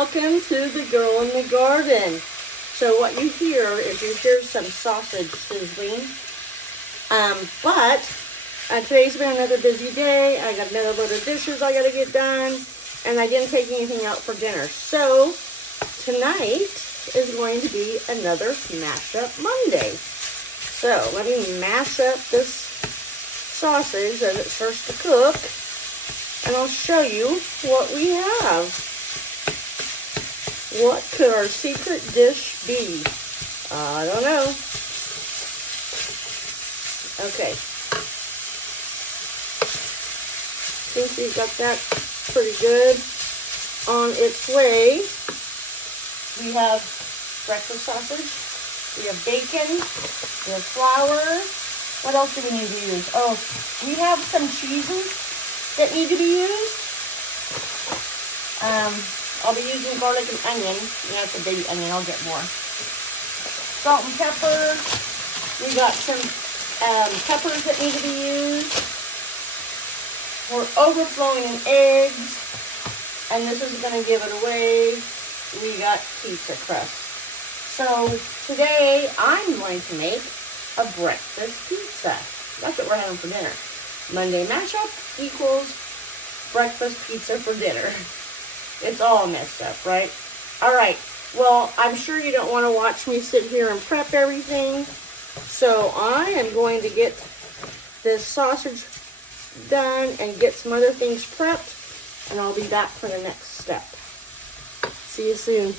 welcome to the Girl in the Garden. So what you hear some sausage sizzling. But today's been another busy day. I got another load of dishes I gotta get done, and I didn't take anything out for dinner. So tonight is going to be another Mash Up Monday. So let me mash up this sausage as it starts to cook, and I'll show you what we have. What could our secret dish be? I don't know. Okay. Think we've got that pretty good on its way. We have breakfast sausage. We have bacon. We have flour. What else do we need to use? Oh, we have some cheeses that need to be used. I'll be using garlic and onion. That's a baby onion. I'll get more. Salt and pepper. We got some peppers that need to be used. We're overflowing in eggs. And this is going to give it away. We got pizza crust. So today I'm going to make a breakfast pizza. That's what we're having for dinner. Monday mashup equals breakfast pizza for dinner. It's all messed up, right? All right. Well, I'm sure you don't want to watch me sit here and prep everything. So I am going to get this sausage done and get some other things prepped, and I'll be back for the next step. See you soon.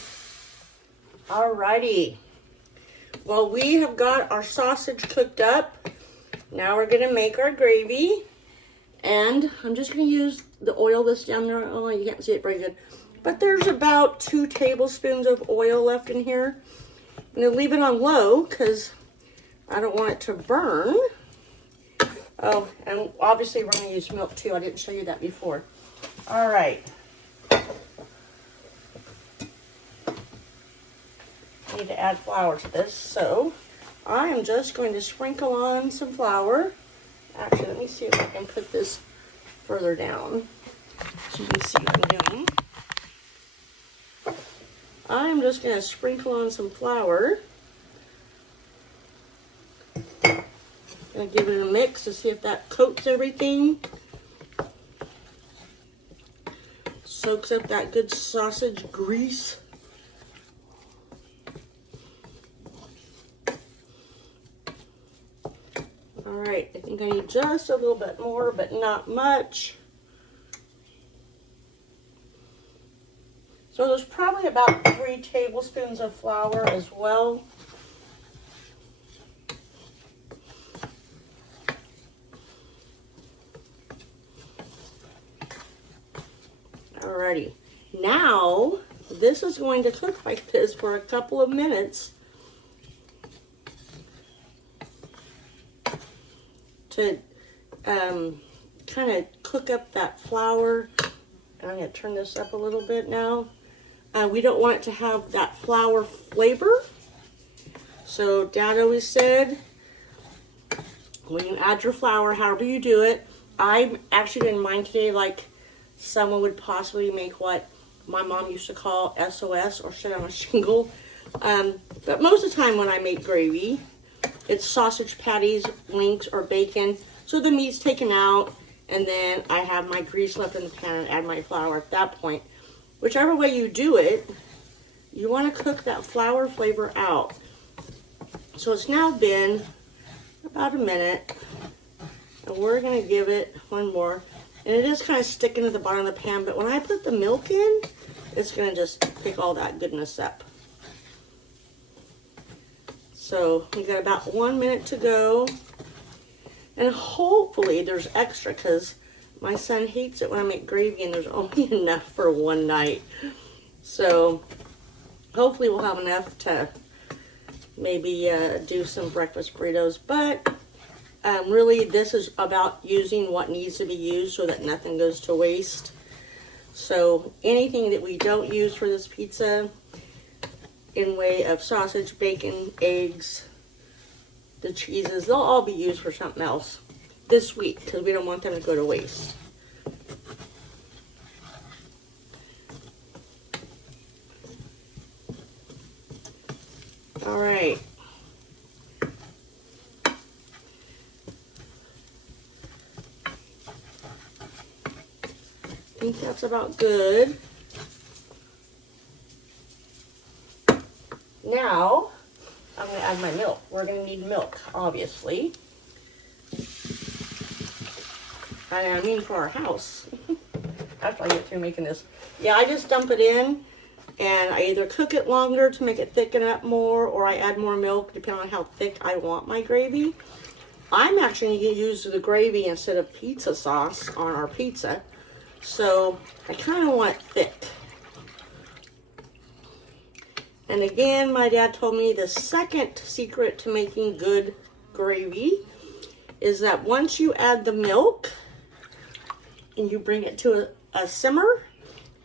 Alrighty. Well, we have got our sausage cooked up. Now we're going to make our gravy. And I'm just going to use the oil that's down there. Oh, you can't see it very good. But there's about 2 tablespoons of oil left in here. I'm going to leave it on low because I don't want it to burn. Oh, and obviously we're going to use milk too. I didn't show you that before. All right. I need to add flour to this. So I am just going to sprinkle on some flour. Actually, let me see if I can put this further down so you can see what I'm doing. I'm just going to sprinkle on some flour. Going to give it a mix to see if that coats everything. Soaks up that good sausage grease. Alright, I think I need just a little bit more, but not much. So there's probably about 3 tablespoons of flour as well. Alrighty. Now, this is going to cook like this for a couple of minutes to kind of cook up that flour. And I'm going to turn this up a little bit now. We don't want it to have that flour flavor. So Dad always said, when you add your flour, however you do it, I actually didn't mind today like someone would possibly make what my mom used to call SOS, or shit on a shingle. But most of the time when I make gravy, it's sausage patties, links, or bacon. So the meat's taken out, and then I have my grease left in the pan and add my flour at that point. Whichever way you do it, you want to cook that flour flavor out. So it's now been about a minute, and we're going to give it one more. And it is kind of sticking to the bottom of the pan, but when I put the milk in, it's going to just pick all that goodness up. So we got about 1 minute to go. And hopefully there's extra, because my son hates it when I make gravy and there's only enough for one night. So hopefully we'll have enough to maybe do some breakfast burritos. But really this is about using what needs to be used so that nothing goes to waste. So anything that we don't use for this pizza in way of sausage, bacon, eggs, the cheeses, they'll all be used for something else this week because we don't want them to go to waste. think that's about good. Now, I'm going to add my milk. We're going to need milk, obviously. I mean for our house. After I get through making this. Yeah, I just dump it in, and I either cook it longer to make it thicken up more, or I add more milk depending on how thick I want my gravy. I'm actually going to use the gravy instead of pizza sauce on our pizza. So I kind of want it thick. And again, my dad told me the second secret to making good gravy is that once you add the milk and you bring it to a simmer,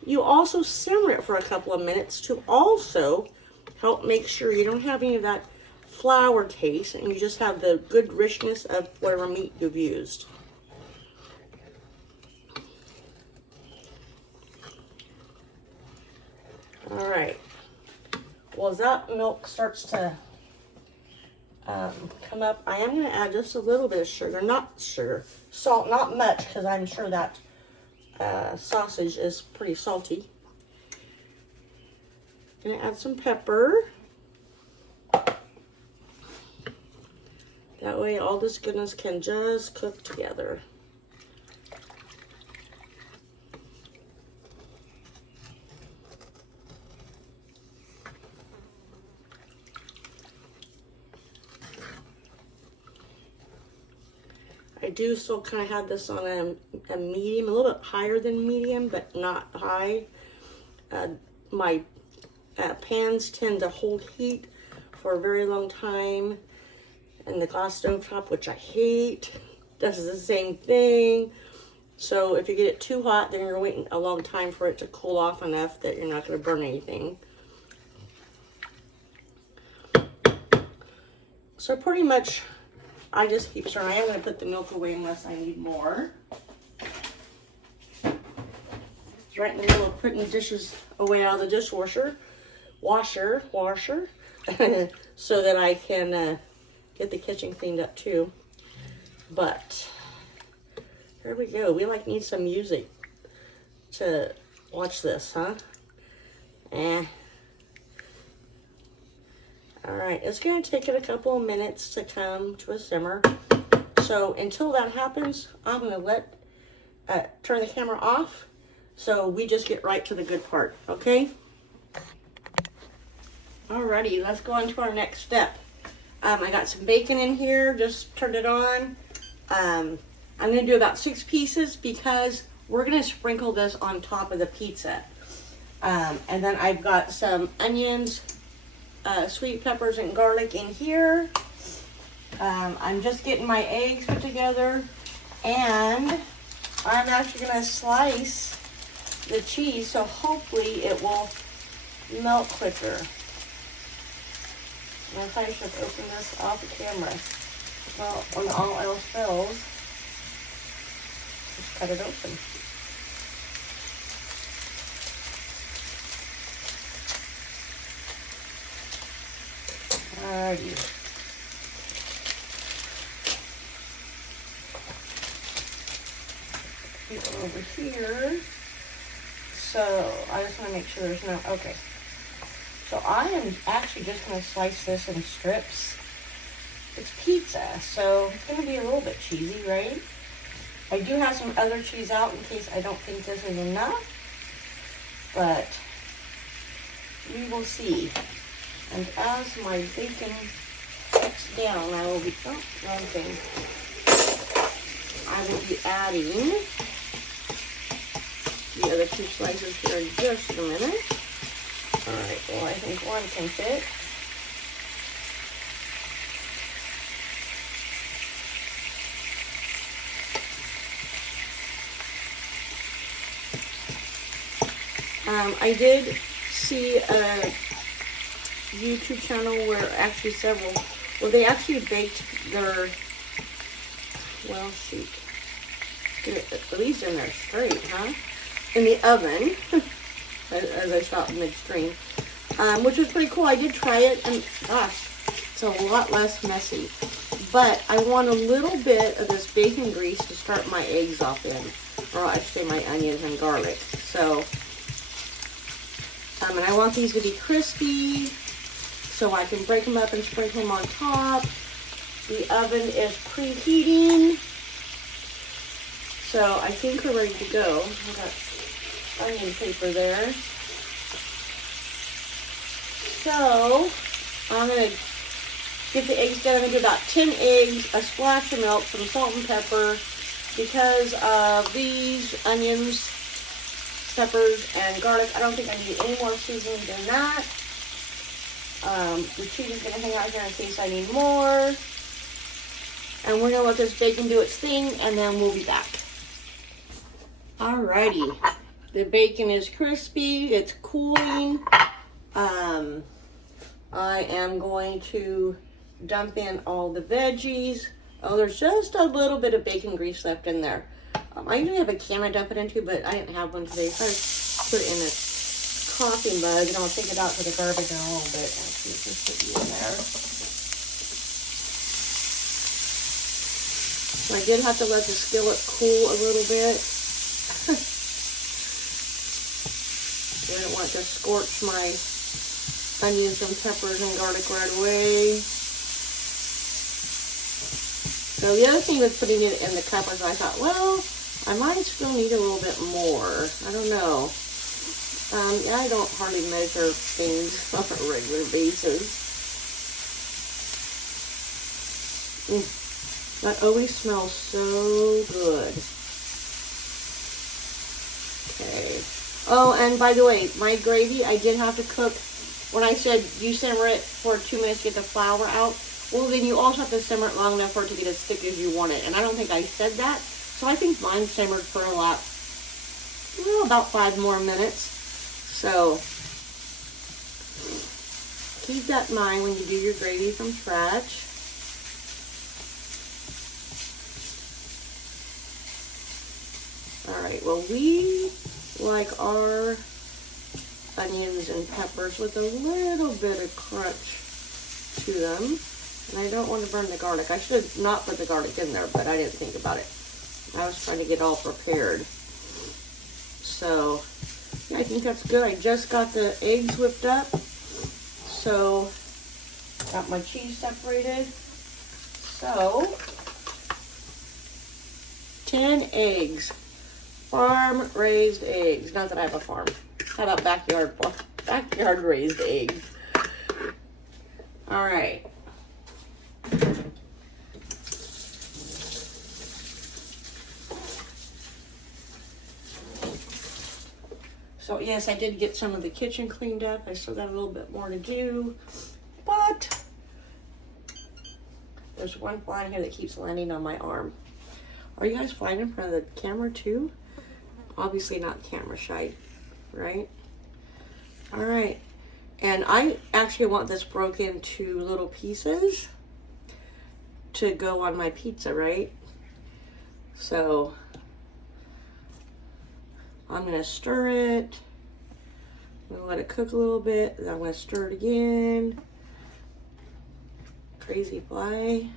you also simmer it for a couple of minutes to also help make sure you don't have any of that flour taste and you just have the good richness of whatever meat you've used. All right. Well, as that milk starts to come up, I am going to add just a little bit of salt, not much, because I'm sure that sausage is pretty salty. I'm going to add some pepper. That way all this goodness can just cook together. I do still kind of have this on a medium, a little bit higher than medium, but not high. My pans tend to hold heat for a very long time. And the glass stove top, which I hate, does the same thing. So if you get it too hot, then you're waiting a long time for it to cool off enough that you're not going to burn anything. So pretty much, I just keep stirring. I am going to put the milk away unless I need more. It's right in the middle of putting the dishes away out of the dishwasher. Washer. So that I can get the kitchen cleaned up too. But here we go. We need some music to watch this, huh? Alright, it's going to take it a couple of minutes to come to a simmer. So until that happens, I'm going to turn the camera off so we just get right to the good part, okay? Alrighty, let's go on to our next step. I got some bacon in here, just turned it on. I'm going to do about 6 pieces because we're going to sprinkle this on top of the pizza. And then I've got some onions, sweet peppers, and garlic in here. I'm just getting my eggs put together. And I'm actually going to slice the cheese so hopefully it will melt quicker. I probably should open this off the camera. Well, when all else fails, just cut it open. Alrighty. Get over here. So I just want to make sure there's no. Okay. So I am actually just going to slice this in strips. It's pizza, so it's going to be a little bit cheesy, right? I do have some other cheese out in case I don't think this is enough. But we will see. And as my bacon cooks down, I will be, wrong thing. I will be adding the other 2 slices here in just a minute. Alright, well I think one can fit. I did see a YouTube channel where actually they actually baked their, well shoot, at least in there straight, huh? In the oven, as I stopped midstream, which was pretty cool. I did try it, and gosh, it's a lot less messy. But I want a little bit of this bacon grease to start my eggs off in. or I should say my onions and garlic. So, and I want these to be crispy, so I can break them up and sprinkle them on top. The oven is preheating, so I think we're ready to go. I've got onion paper there. So, I'm going to get the eggs done. I'm going to do about 10 eggs, a splash of milk, some salt and pepper. Because of these onions, peppers, and garlic, I don't think I need any more seasoning than that. The cheese is going to hang out here in case I need more. And we're going to let this bacon do its thing, and then we'll be back. Alrighty. The bacon is crispy. It's cooling. I am going to dump in all the veggies. Oh, there's just a little bit of bacon grease left in there. I usually have a can I dump it into, but I didn't have one today, so I put it in a coffee mug, and I'll take it out to the garbage in a little bit. Actually, just put you in there. So I did have to let the skillet cool a little bit. I didn't want to scorch my onions and peppers and garlic right away. So the other thing with putting it in the cup was I thought, well, I might still need a little bit more. I don't know. Yeah, I don't hardly measure things on a regular basis. That always smells so good. Okay. Oh, and by the way, my gravy, I did have to cook. When I said you simmer it for 2 minutes to get the flour out, well, then you also have to simmer it long enough for it to get as thick as you want it. And I don't think I said that. So I think mine simmered for about 5 more minutes. So keep that in mind when you do your gravy from scratch. All right, well, we like our onions and peppers with a little bit of crunch to them. And I don't want to burn the garlic. I should have not put the garlic in there, but I didn't think about it. I was trying to get all prepared. So, yeah, I think that's good. I just got the eggs whipped up. So, got my cheese separated. So, 10 eggs. Farm-raised eggs. Not that I have a farm. How about backyard raised eggs? All right. So yes, I did get some of the kitchen cleaned up. I still got a little bit more to do, but there's one fly in here that keeps landing on my arm. Are you guys flying in front of the camera too? Obviously not camera shy, right? All right. And I actually want this broken into little pieces to go on my pizza, right? So I'm going to stir it. I'm going to let it cook a little bit. Then I'm going to stir it again. Crazy fly.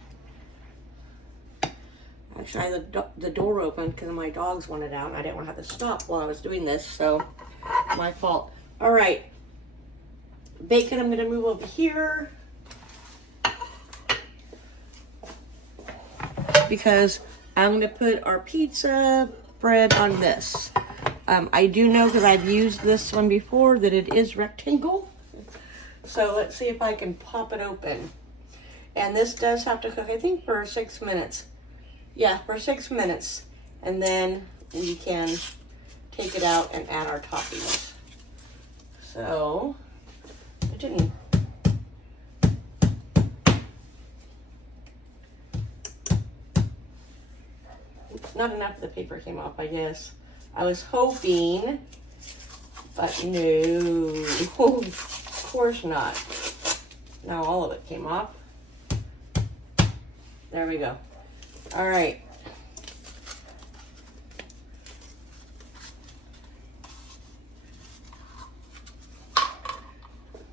Actually, I had the door open because my dogs wanted out. And I didn't want to have to stop while I was doing this. So, my fault. All right. Bacon, I'm going to move over here. Because I'm going to put our pizza bread on this. I do know, because I've used this one before, that it is rectangle. So let's see if I can pop it open. And this does have to cook, I think, for 6 minutes. Yeah, for 6 minutes. And then we can take it out and add our toppings. So, I didn't. Not enough of the paper came off, I guess. I was hoping, but no, of course not. Now all of it came off. There we go. All right.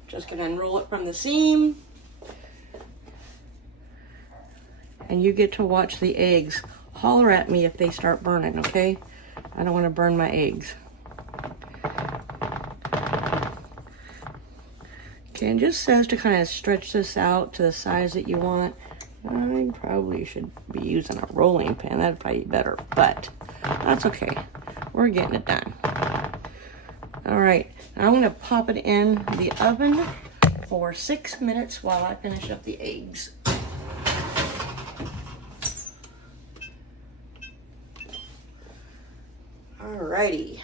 Just gonna unroll it from the seam. And you get to watch the eggs. Holler at me if they start burning, okay? I don't want to burn my eggs. Okay, and just says to kind of stretch this out to the size that you want. I probably should be using a rolling pin. That'd probably be better, but that's okay. We're getting it done. All right, I'm gonna pop it in the oven for 6 minutes while I finish up the eggs. Alrighty.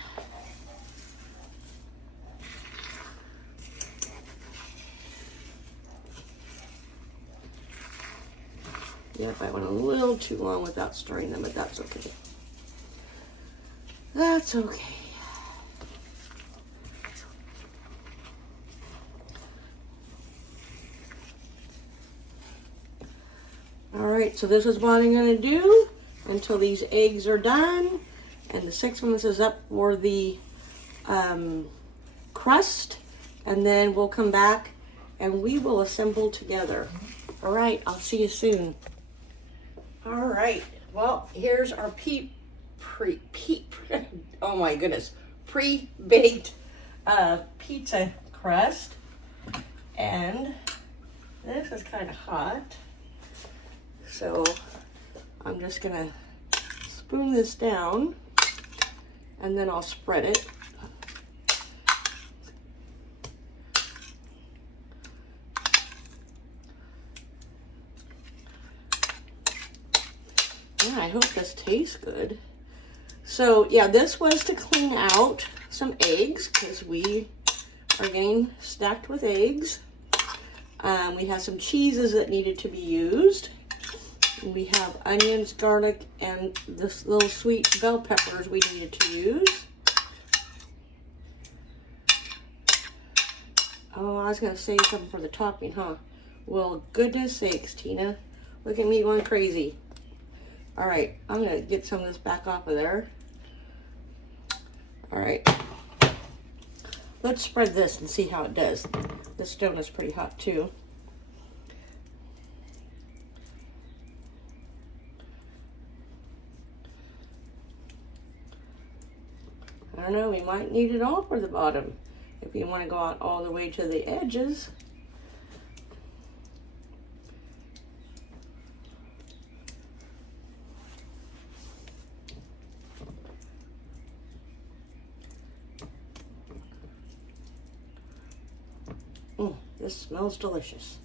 Yep, I went a little too long without stirring them, but that's okay. That's okay. Alright, so this is what I'm going to do until these eggs are done. And the 6 minutes is up for the crust. And then we'll come back and we will assemble together. Alright, I'll see you soon. Alright, well, here's our oh my goodness, pre-baked pizza crust. And this is kind of hot. So I'm just gonna spoon this down and then I'll spread it. Yeah, I hope this tastes good. So yeah, this was to clean out some eggs because we are getting stacked with eggs. We have some cheeses that needed to be used. We have onions, garlic, and this little sweet bell peppers we needed to use. Oh, I was going to say something for the topping, huh? Well, goodness sakes, Tina. Look at me going crazy. All right, I'm going to get some of this back off of there. All right. Let's spread this and see how it does. This stone is pretty hot, too. I don't know, we might need it all for the bottom if you want to go out all the way to the edges. This smells delicious.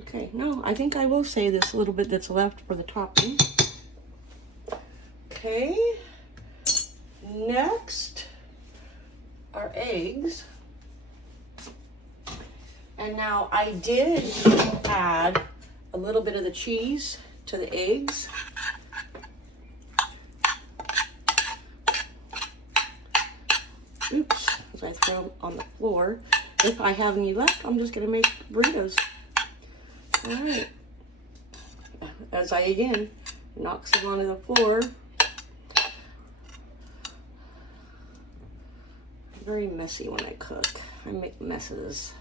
Okay, no, I think I will save this little bit that's left for the topping. Okay, next are eggs. And now I did add a little bit of the cheese to the eggs. Oops, as I throw them on the floor. If I have any left, I'm just gonna make burritos. All right, as I again knock some onto the floor. Very messy when I cook. I make messes.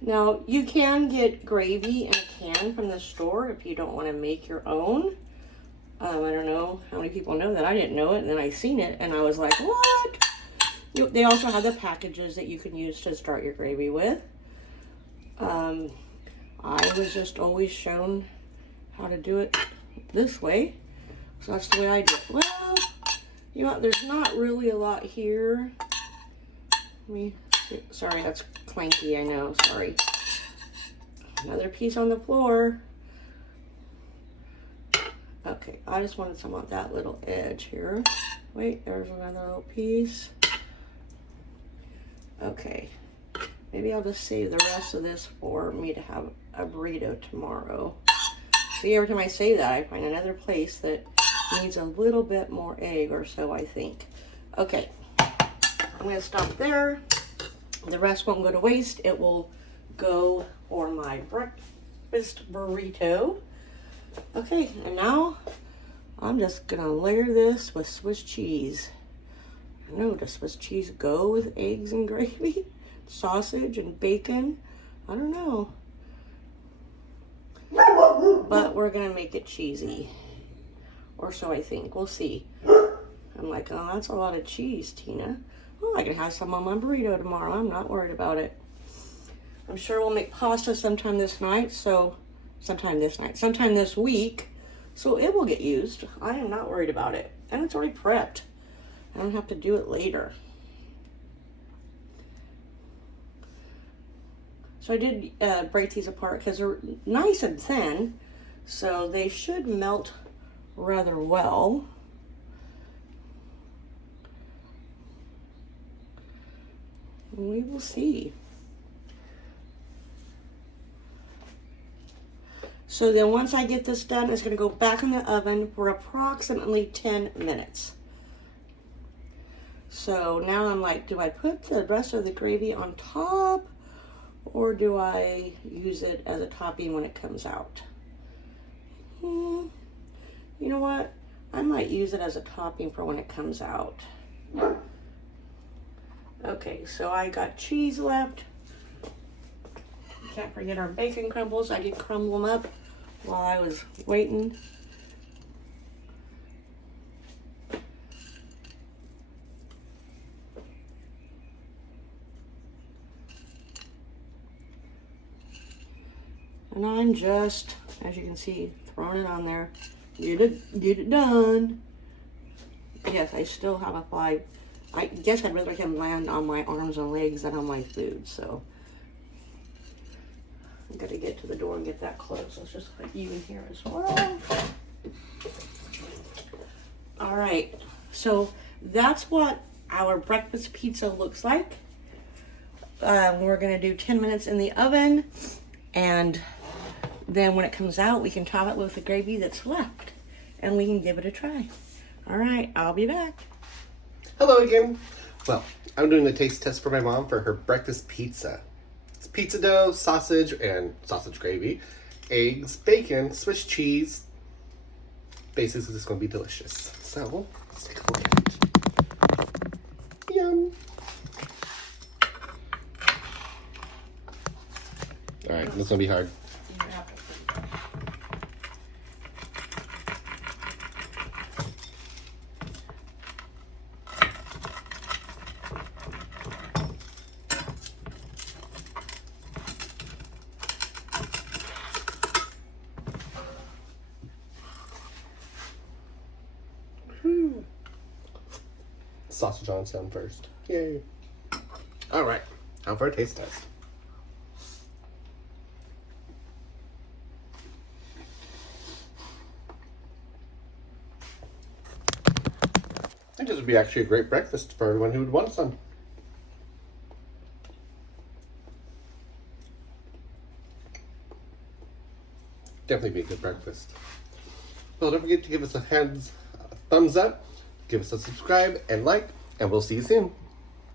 Now, you can get gravy in a can from the store if you don't want to make your own. I don't know how many people know that. I didn't know it, and then I seen it, and I was like, what? They also have the packages that you can use to start your gravy with. I was just always shown how to do it this way, so that's the way I do it. Well, you know what, there's not really a lot here. Let me see. Sorry, that's clanky, I know, sorry. Another piece on the floor. Okay, I just wanted some on that little edge here. Wait, there's another little piece. Okay. Maybe I'll just save the rest of this for me to have a burrito tomorrow. See, every time I say that, I find another place that needs a little bit more egg or so, I think. Okay, I'm going to stop there. The rest won't go to waste. It will go for my breakfast burrito. Okay, and now I'm just going to layer this with Swiss cheese. I know, does Swiss cheese go with eggs and gravy? Sausage and bacon? I don't know. But we're gonna make it cheesy. Or so I think, we'll see. I'm like, oh, that's a lot of cheese, Tina. Oh, I can have some on my burrito tomorrow. I'm not worried about it. I'm sure we'll make pasta sometime this week, so it will get used. I am not worried about it. And it's already prepped. I don't have to do it later. So I did break these apart because they're nice and thin, so they should melt rather well. We will see. So then once I get this done, it's going to go back in the oven for approximately 10 minutes. So now I'm like, do I put the rest of the gravy on top, or do I use it as a topping when it comes out? You know what? I might use it as a topping for when it comes out. Okay, so I got cheese left. Can't forget our bacon crumbles. I did crumble them up while I was waiting. And I'm just, as you can see, throwing it on there. Get it done. Yes, I still have a fly. I guess I'd rather him land on my arms and legs than on my food, so I'm gonna get to the door and get that closed. Let's just put you in here as well. All right, so that's what our breakfast pizza looks like. We're gonna do 10 minutes in the oven, and then when it comes out, we can top it with the gravy that's left, and we can give it a try. All right, I'll be back. Hello again. Well, I'm doing a taste test for my mom for her breakfast pizza. It's pizza dough, sausage, and sausage gravy, eggs, bacon, Swiss cheese. Basically, it's going to be delicious. So, let's take a look at it. Yum. Alright, this is going to be hard. Sausage on its own first. Yay. Alright, now for a taste test. I think this would be actually a great breakfast for everyone who would want some. Definitely be a good breakfast. Well, don't forget to give us a thumbs up, give us a subscribe and like, and we'll see you soon.